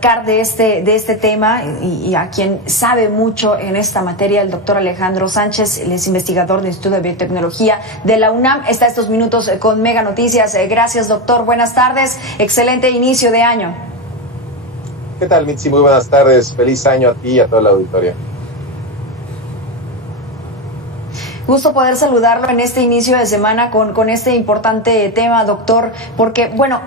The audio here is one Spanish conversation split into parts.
de este tema y a quien sabe mucho en esta materia, el doctor Alejandro Sánchez, él es investigador del Instituto de Biotecnología de la UNAM, está estos minutos con Mega Noticias. Gracias, doctor, buenas tardes, excelente inicio de año. ¿Qué tal, Mitzi? Muy buenas tardes, feliz año a ti y a toda la auditoría. Gusto poder saludarlo en este inicio de semana con este importante tema, doctor, porque, bueno,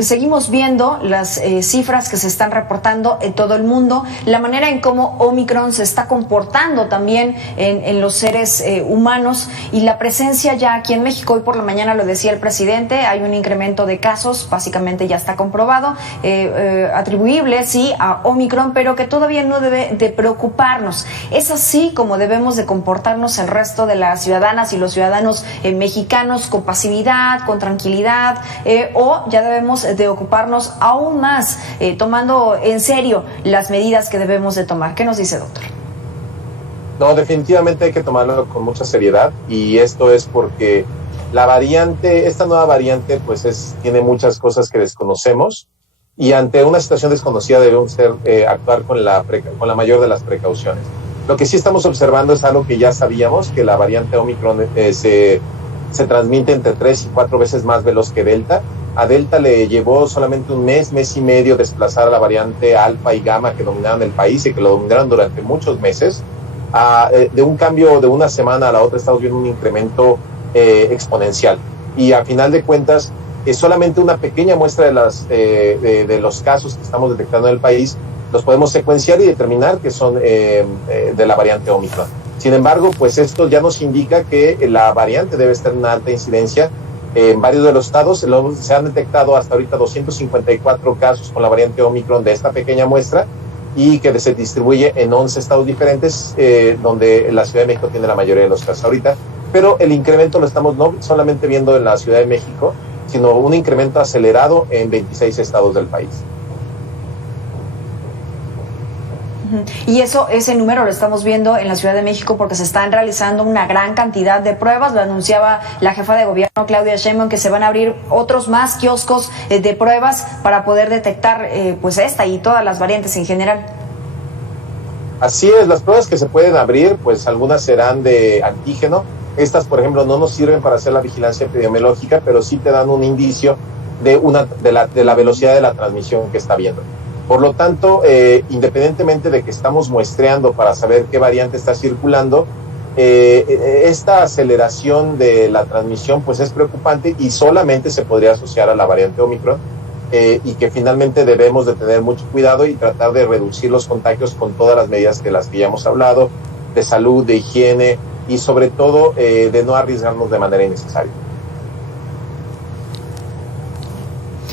seguimos viendo las cifras que se están reportando en todo el mundo, la manera en cómo Omicron se está comportando también en los seres humanos y la presencia ya aquí en México. Hoy por la mañana lo decía el presidente, hay un incremento de casos, básicamente ya está comprobado, atribuible, sí, a Omicron, pero que todavía no debe de preocuparnos. Es así como debemos de comportarnos el resto de las ciudadanas y los ciudadanos mexicanos, con pasividad, con tranquilidad, o ya debemos de ocuparnos aún más, tomando en serio las medidas que debemos de tomar. ¿Qué nos dice, doctor? No, definitivamente hay que tomarlo con mucha seriedad, y esto es porque esta nueva variante, pues tiene muchas cosas que desconocemos, y ante una situación desconocida debemos actuar con la mayor de las precauciones. Lo que sí estamos observando es algo que ya sabíamos, que la variante Omicron se transmite entre 3 y 4 veces más veloz que Delta. A Delta le llevó solamente un mes y medio desplazar a la variante Alfa y Gamma que dominaron el país y que lo dominaron durante muchos meses. De un cambio de una semana a la otra estamos viendo un incremento exponencial. Y a final de cuentas, es solamente una pequeña muestra de los casos que estamos detectando en el país. Los podemos secuenciar y determinar que son de la variante Omicron. Sin embargo, pues esto ya nos indica que la variante debe estar en una alta incidencia en varios de los estados. Se han detectado hasta ahorita 254 casos con la variante Omicron de esta pequeña muestra, y que se distribuye en 11 estados diferentes, donde la Ciudad de México tiene la mayoría de los casos ahorita. Pero el incremento lo estamos no solamente viendo en la Ciudad de México, sino un incremento acelerado en 26 estados del país. Y ese número lo estamos viendo en la Ciudad de México porque se están realizando una gran cantidad de pruebas. Lo anunciaba la jefa de gobierno, Claudia Sheinbaum, que se van a abrir otros más kioscos de pruebas para poder detectar pues esta y todas las variantes en general. Así es, las pruebas que se pueden abrir, pues algunas serán de antígeno. Estas, por ejemplo, no nos sirven para hacer la vigilancia epidemiológica, pero sí te dan un indicio de la velocidad de la transmisión que está habiendo. Por lo tanto, independientemente de que estamos muestreando para saber qué variante está circulando, esta aceleración de la transmisión pues es preocupante y solamente se podría asociar a la variante Omicron, y que finalmente debemos de tener mucho cuidado y tratar de reducir los contagios con todas las medidas de las que ya hemos hablado, de salud, de higiene y sobre todo de no arriesgarnos de manera innecesaria.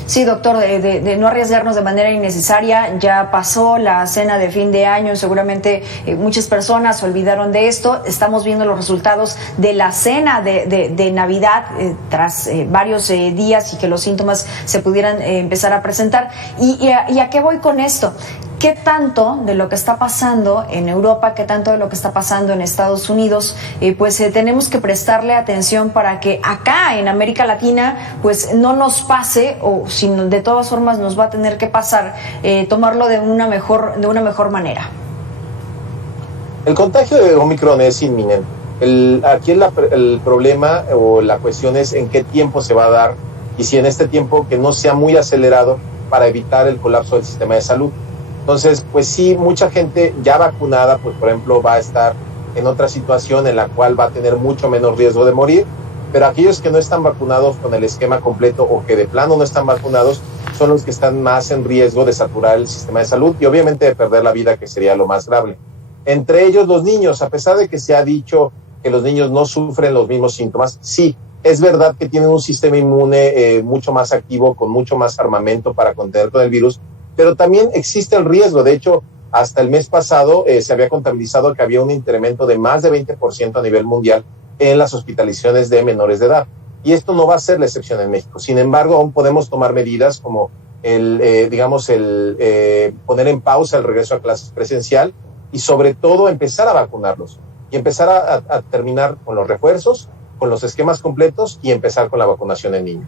Sí, doctor, de no arriesgarnos de manera innecesaria. Ya pasó la cena de fin de año, seguramente muchas personas olvidaron de esto. Estamos viendo los resultados de la cena de Navidad tras varios días y que los síntomas se pudieran empezar a presentar. ¿Y a qué voy con esto? ¿Qué tanto de lo que está pasando en Europa, qué tanto de lo que está pasando en Estados Unidos, tenemos que prestarle atención para que acá en América Latina pues no nos pase, o si de todas formas nos va a tener que pasar, tomarlo de una mejor manera? El contagio de Omicron es inminente. Aquí el problema o la cuestión es en qué tiempo se va a dar, y si en este tiempo que no sea muy acelerado para evitar el colapso del sistema de salud. Entonces, pues sí, mucha gente ya vacunada, pues por ejemplo, va a estar en otra situación en la cual va a tener mucho menos riesgo de morir, pero aquellos que no están vacunados con el esquema completo o que de plano no están vacunados son los que están más en riesgo de saturar el sistema de salud y obviamente de perder la vida, que sería lo más grave. Entre ellos los niños, a pesar de que se ha dicho que los niños no sufren los mismos síntomas, sí, es verdad que tienen un sistema inmune mucho más activo, con mucho más armamento para contener con el virus, pero también existe el riesgo. De hecho, hasta el mes pasado se había contabilizado que había un incremento de más de 20% a nivel mundial en las hospitalizaciones de menores de edad. Y esto no va a ser la excepción en México. Sin embargo, aún podemos tomar medidas como poner en pausa el regreso a clases presencial y sobre todo empezar a vacunarlos y empezar a terminar con los refuerzos, con los esquemas completos y empezar con la vacunación en niños.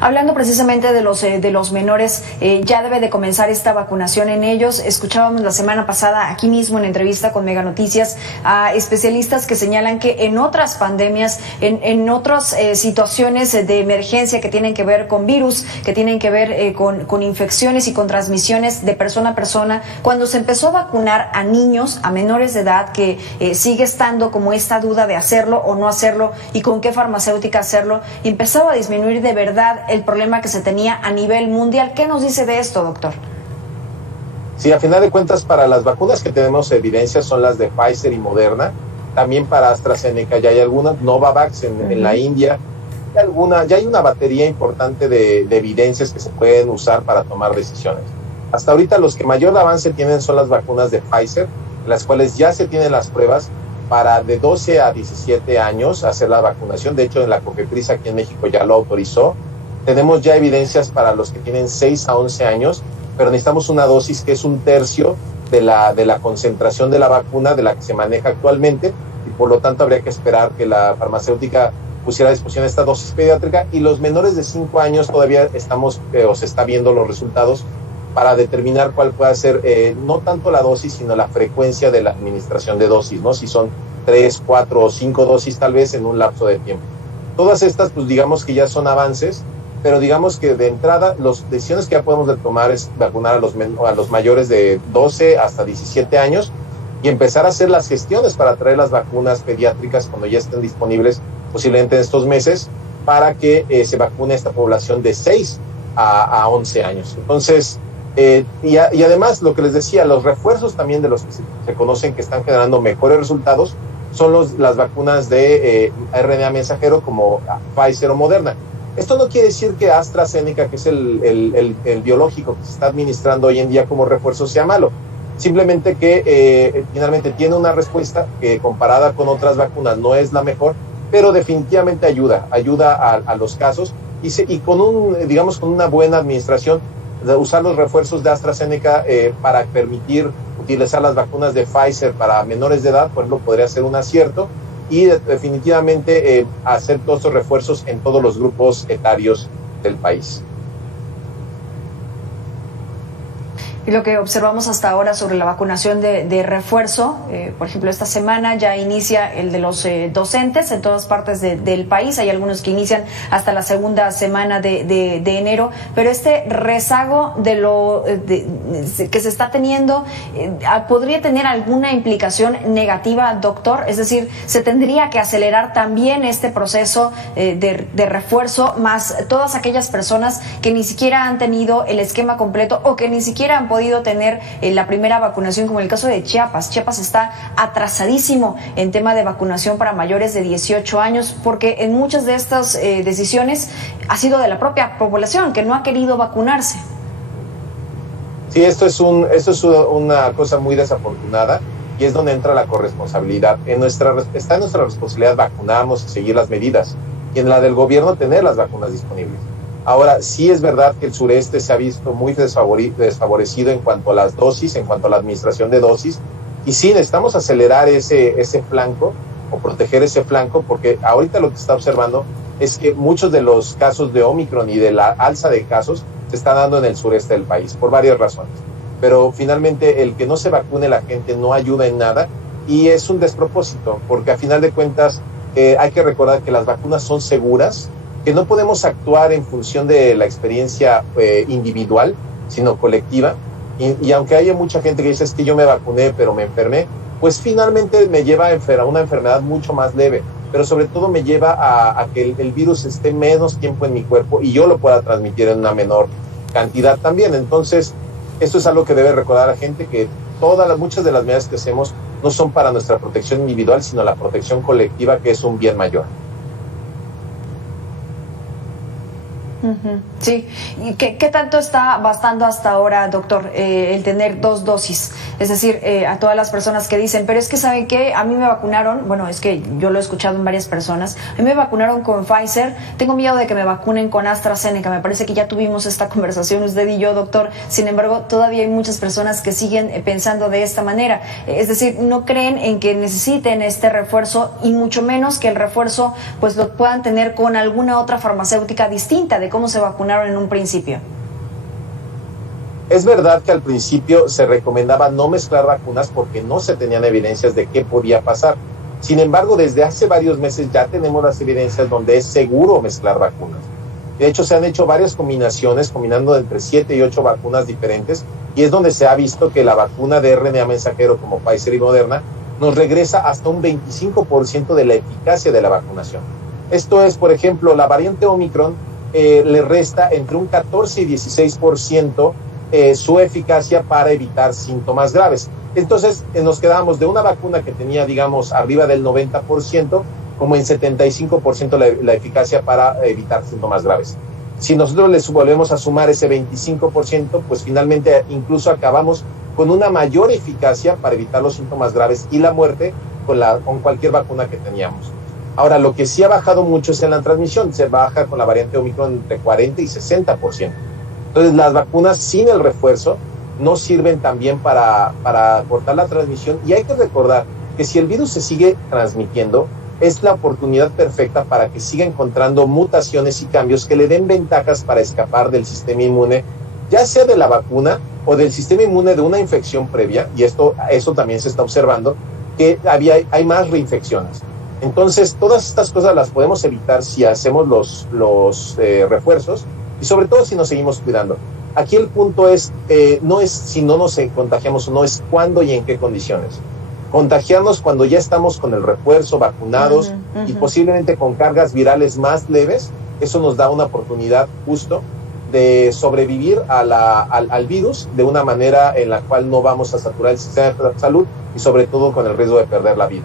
Hablando precisamente de los menores, ya debe de comenzar esta vacunación en ellos. Escuchábamos la semana pasada aquí mismo en entrevista con Mega Noticias a especialistas que señalan que en otras pandemias, en otras situaciones de emergencia que tienen que ver con virus, que tienen que ver con infecciones y con transmisiones de persona a persona, cuando se empezó a vacunar a niños, a menores de edad, que sigue estando como esta duda de hacerlo o no hacerlo y con qué farmacéutica hacerlo, empezaba a disminuir de verdad el problema que se tenía a nivel mundial. ¿Qué nos dice de esto, doctor? Sí, a final de cuentas, para las vacunas que tenemos evidencia son las de Pfizer y Moderna. También para AstraZeneca ya hay algunas, Novavax en la India. Ya hay una batería importante de evidencias que se pueden usar para tomar decisiones. Hasta ahorita los que mayor avance tienen son las vacunas de Pfizer, en las cuales ya se tienen las pruebas para de 12 a 17 años hacer la vacunación. De hecho, en la COFEPRIS aquí en México ya lo autorizó. Tenemos ya evidencias para los que tienen 6 a 11 años, pero necesitamos una dosis que es 1/3 de la concentración de la vacuna de la que se maneja actualmente, y por lo tanto habría que esperar que la farmacéutica pusiera a disposición esta dosis pediátrica, y los menores de 5 años todavía se está viendo los resultados para determinar cuál puede ser, no tanto la dosis, sino la frecuencia de la administración de dosis, ¿no? Si son 3, 4 o 5 dosis tal vez en un lapso de tiempo. Todas estas, pues digamos que ya son avances, pero digamos que de entrada las decisiones que ya podemos tomar es vacunar a los mayores de 12 hasta 17 años y empezar a hacer las gestiones para traer las vacunas pediátricas cuando ya estén disponibles, posiblemente en estos meses, para que se vacune esta población de 6 a 11 años. Entonces, y además, lo que les decía, los refuerzos también de los que se conocen que están generando mejores resultados son las vacunas de RNA mensajero como Pfizer o Moderna. Esto no quiere decir que AstraZeneca, que es el biológico que se está administrando hoy en día como refuerzo, sea malo. Simplemente que finalmente tiene una respuesta que comparada con otras vacunas no es la mejor, pero definitivamente ayuda a los casos y con una buena administración, de usar los refuerzos de AstraZeneca para permitir utilizar las vacunas de Pfizer para menores de edad, por ejemplo, podría ser un acierto, y definitivamente hacer todos estos refuerzos en todos los grupos etarios del país. Y lo que observamos hasta ahora sobre la vacunación de refuerzo, por ejemplo, esta semana ya inicia el de los docentes en todas partes del país. Hay algunos que inician hasta la segunda semana de enero, pero este rezago que se está teniendo, ¿podría tener alguna implicación negativa, doctor? Es decir, ¿se tendría que acelerar también este proceso de refuerzo, más todas aquellas personas que ni siquiera han tenido el esquema completo o que ni siquiera han podido tener la primera vacunación, como el caso de Chiapas? Chiapas está atrasadísimo en tema de vacunación para mayores de 18 años, porque en muchas de estas decisiones ha sido de la propia población que no ha querido vacunarse. Sí, esto es una cosa muy desafortunada, y es donde entra la corresponsabilidad. Está en nuestra responsabilidad vacunarnos y seguir las medidas, y en la del gobierno tener las vacunas disponibles. Ahora, sí es verdad que el sureste se ha visto muy desfavorecido en cuanto a las dosis, en cuanto a la administración de dosis, y sí necesitamos acelerar ese flanco o proteger ese flanco, porque ahorita lo que se está observando es que muchos de los casos de Omicron y de la alza de casos se está dando en el sureste del país, por varias razones. Pero finalmente el que no se vacune la gente no ayuda en nada, y es un despropósito, porque a final de cuentas hay que recordar que las vacunas son seguras, que no podemos actuar en función de la experiencia individual, sino colectiva, y aunque haya mucha gente que dice es que yo me vacuné pero me enfermé, pues finalmente me lleva a una enfermedad mucho más leve, pero sobre todo me lleva a que el virus esté menos tiempo en mi cuerpo y yo lo pueda transmitir en una menor cantidad también. Entonces, esto es algo que debe recordar a la gente, que muchas de las medidas que hacemos no son para nuestra protección individual, sino la protección colectiva, que es un bien mayor. Sí, ¿y qué tanto está bastando hasta ahora, doctor, el tener 2 dosis? Es decir, a todas las personas que dicen, pero es que ¿saben qué? A mí me vacunaron, bueno, es que yo lo he escuchado en varias personas, a mí me vacunaron con Pfizer, tengo miedo de que me vacunen con AstraZeneca. Me parece que ya tuvimos esta conversación usted y yo, doctor. Sin embargo, todavía hay muchas personas que siguen pensando de esta manera, es decir, no creen en que necesiten este refuerzo, y mucho menos que el refuerzo pues lo puedan tener con alguna otra farmacéutica distinta de cómo se vacunaron en un principio. Es verdad que al principio se recomendaba no mezclar vacunas porque no se tenían evidencias de qué podía pasar. Sin embargo, desde hace varios meses ya tenemos las evidencias donde es seguro mezclar vacunas. De hecho, se han hecho varias combinaciones, combinando entre 7 y 8 vacunas diferentes, y es donde se ha visto que la vacuna de RNA mensajero como Pfizer y Moderna nos regresa hasta un 25% de la eficacia de la vacunación. Esto es, por ejemplo, la variante Omicron le resta entre un 14 y 16% su eficacia para evitar síntomas graves. Entonces, nos quedamos de una vacuna que tenía, digamos, arriba del 90%, como en 75% la eficacia para evitar síntomas graves. Si nosotros les volvemos a sumar ese 25%, pues finalmente incluso acabamos con una mayor eficacia para evitar los síntomas graves y la muerte con cualquier vacuna que teníamos. Ahora, lo que sí ha bajado mucho es en la transmisión. Se baja con la variante Omicron entre 40 y 60%. Entonces, las vacunas sin el refuerzo no sirven también para cortar la transmisión. Y hay que recordar que si el virus se sigue transmitiendo, es la oportunidad perfecta para que siga encontrando mutaciones y cambios que le den ventajas para escapar del sistema inmune, ya sea de la vacuna o del sistema inmune de una infección previa, y eso también se está observando, que hay más reinfecciones. Entonces, todas estas cosas las podemos evitar si hacemos los refuerzos y sobre todo si nos seguimos cuidando. Aquí el punto es, no es si no nos contagiamos o no, es cuándo y en qué condiciones. Contagiarnos cuando ya estamos con el refuerzo, vacunados y posiblemente con cargas virales más leves, eso nos da una oportunidad justo de sobrevivir al virus de una manera en la cual no vamos a saturar el sistema de salud y sobre todo con el riesgo de perder la vida.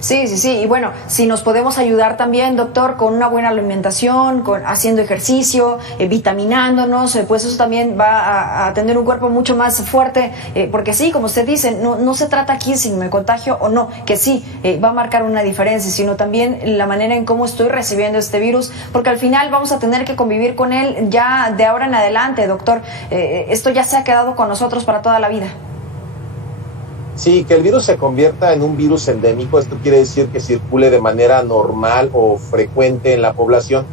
Sí. Y bueno, si nos podemos ayudar también, doctor, con una buena alimentación, haciendo ejercicio, vitaminándonos, pues eso también va a tener un cuerpo mucho más fuerte, porque sí, como usted dice, no se trata aquí si me contagio o no, que sí, va a marcar una diferencia, sino también la manera en cómo estoy recibiendo este virus, porque al final vamos a tener que convivir con él ya de ahora en adelante, doctor. Esto ya se ha quedado con nosotros para toda la vida. Sí, que el virus se convierta en un virus endémico, esto quiere decir que circule de manera normal o frecuente en la población,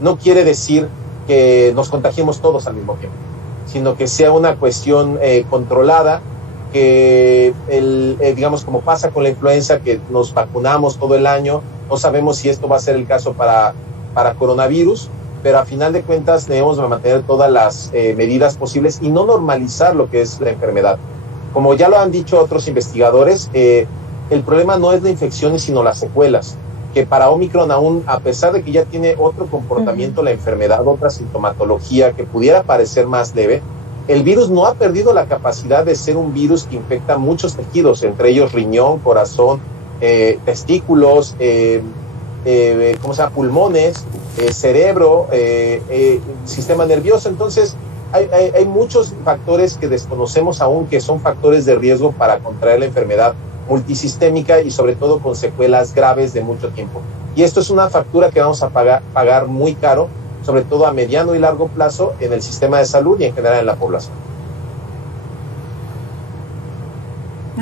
no quiere decir que nos contagiemos todos al mismo tiempo, sino que sea una cuestión controlada, que digamos como pasa con la influenza, que nos vacunamos todo el año, no sabemos si esto va a ser el caso para coronavirus, pero a final de cuentas debemos mantener todas las medidas posibles y no normalizar lo que es la enfermedad. Como ya lo han dicho otros investigadores, el problema no es la infección, sino las secuelas, que para Omicron aún, a pesar de que ya tiene otro comportamiento la enfermedad, otra sintomatología que pudiera parecer más leve, el virus no ha perdido la capacidad de ser un virus que infecta muchos tejidos, entre ellos riñón, corazón, testículos, pulmones, cerebro, sistema nervioso. Entonces, hay muchos factores que desconocemos aún, que son factores de riesgo para contraer la enfermedad multisistémica y sobre todo con secuelas graves de mucho tiempo. Y esto es una factura que vamos a pagar muy caro, sobre todo a mediano y largo plazo en el sistema de salud y en general en la población.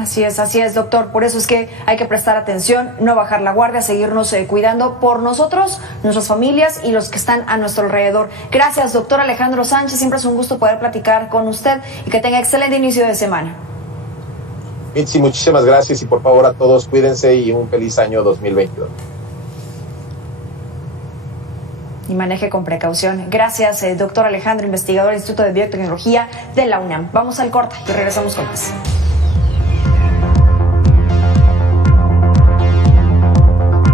Así es, doctor. Por eso es que hay que prestar atención, no bajar la guardia, seguirnos cuidando por nosotros, nuestras familias y los que están a nuestro alrededor. Gracias, doctor Alejandro Sánchez. Siempre es un gusto poder platicar con usted y que tenga excelente inicio de semana. Mitzi, muchísimas gracias y por favor a todos cuídense y un feliz año 2022. Y maneje con precaución. Gracias, doctor Alejandro, investigador del Instituto de Biotecnología de la UNAM. Vamos al corte y regresamos con más.